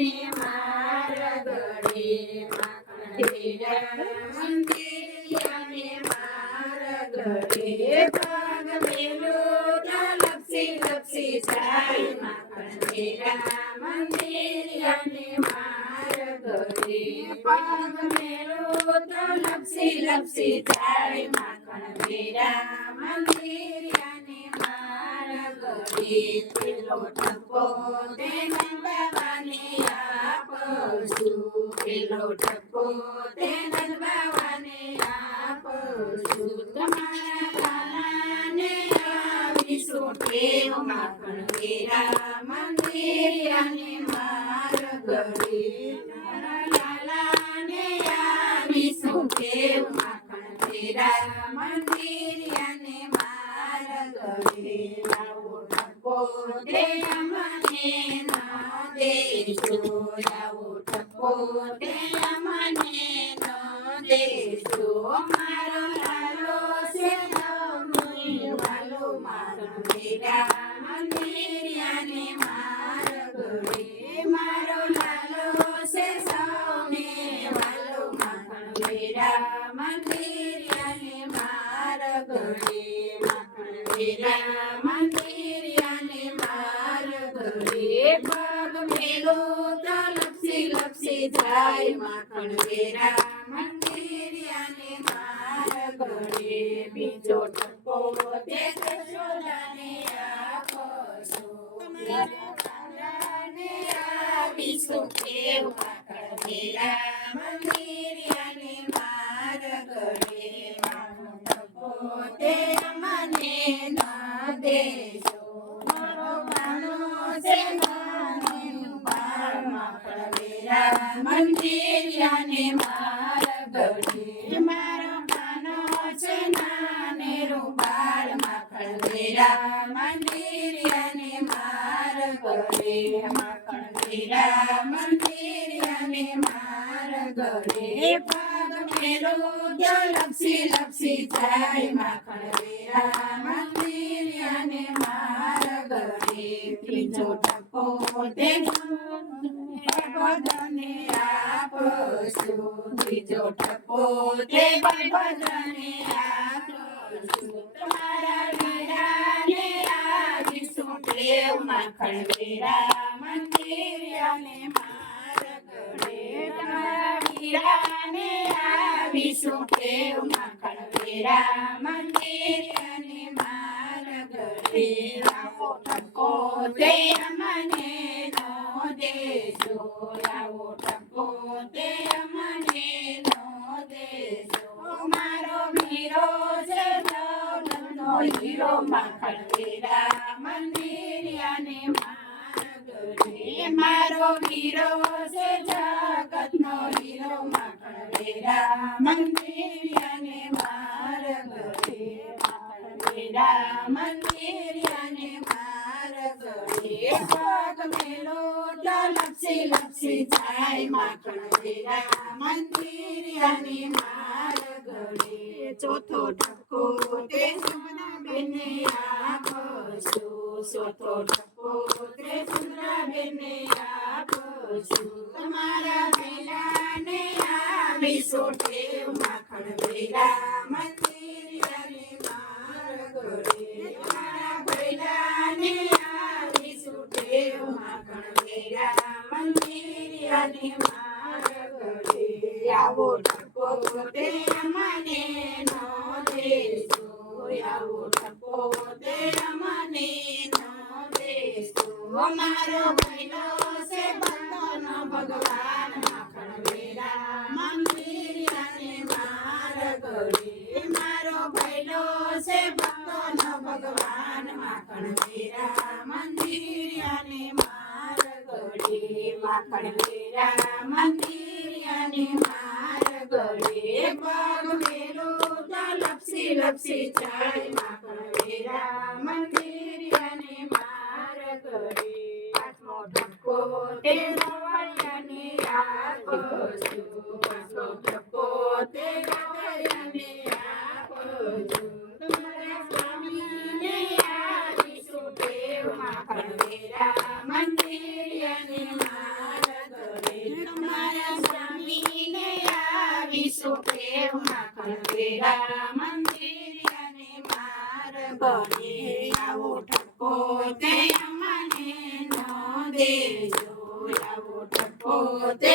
ને માર ગળે માખણ વેરા મંદિરિયાને માર ગળે પગ મેલું તો લપસી લપસી જાય માખણ વેરા મંદિરિયાને માર ગળે પગ મેલું તો લપસી લપસી જાય માખણ વેરા મંદિરિયાને માર ગળે પેલો ટપો તે નંદબાવાને આપશું પેલો ટપો તે નંદબાવાને આપશું તમારા કાનાને આવીશું ટેવ માખણ વેરા મંદિરિયાને માર ગળે તમારા લાલાને આવીશું ટેવ માખણ વેરા મંદિરિયાને માર ગળે લાવો ટપો તે અમને ન દેશો લાવો ટપો તે અમને ન દેશો મારો લાલો છે વાલો માખણ વેરા મંદિરિયાને માર ગળે મારો લાલો છે સૌને વાલો માખણ વેરા મંદિરિયાને માર ગળે માખણ વેરા મંદિરિયાને માર ગળે પગ મેલો તો લપસી લપસી જાય માખણ વેરા મંદિરિયાને માર ગળે બીજો ટપો તે જશોદાને આપશો મારા કાનાને આવીશું ટેવ માખણ વેરા મંદિરિયાને માર ગળે મારો ટપો તે અમને ન દેશો મારો કાનો છે નાનું બાળ માખણ વેરા મંદિરિયાને માર ગળે મારો કાનો છે નાનેરું બાળ માખણ વેરા મંદિરિયાને માર ગળે માખણ વેરા મંદિરિયાને માર ગળે પગ મેલો તો લપસી લપસી જાય માખણ વેરા મંદિરિયાને માર ગળે ત્રીજો ટપો તે બધાને આપશું ત્રીજો ટપો તે બધાને આપશું તમારા વીરાને આવીશું ટેવ માખણ વેરા મંદિરિયાને માર ગળે તમારા વીરાને આવીશું ટેવ માખણ વેરા મંદિરિયાને માર ગળે લાવો ટપો તે અમને નો દેશો લાવો ટપો તે અમને નો દેશો મારો વીરો છે જગતનો હીરો માખણ વેરા મંદિરિયાને માર ગળે મારો વીરો છે જગતનો હીરો માખણ વેરા મંદિરિયાને માર ગળે માખણ વેરા મંદિરિયાને માર ગળે પગ મેલો તો લપસી લપસી જાય માખણ વેરા મંદિરિયાને માર ગળે ચોથો ટપકો તે સુમનાબેનને આપશું ચોથો ટપકો તે સુમનાબેનને આપશું તમારા વેલાને આવીશું ટેવ માખણ વેરા મંદિરિયાને માર ગળે તમારા વેલાને આવીશું ટેવ માખણ વેરા મંદિરિયાને માર ગળે આવો ટપો તે અમને નો દેશો આવો ટપો તે અમને નો દેશો મારો ભૈલો છે ભક્તોનો ભગવાન માખણ વેરા મંદિરિયાને માર ગળે મારો ભૈલો છે ભક્તોનો ભગવાન માખણ વેરા મંદિરિયાને માર ગળે માખણ વેરા મંદિરિયાને માર ગળે પગ મેલો તો લપસી લપસી જાય માખણ વેરા મંદિરિયાને માર ગળે પાંચમો ટપકો તે ગવૈયાને આપશું પાંચમો ટપકો તે ગવૈયાને આપશું તમારા સ્વામીને આવીશું ટેવ માખણ વેરા મંદિરિયાને માર આવો ઠપકો તે અમને ન દેજો આવો ઠપકો તે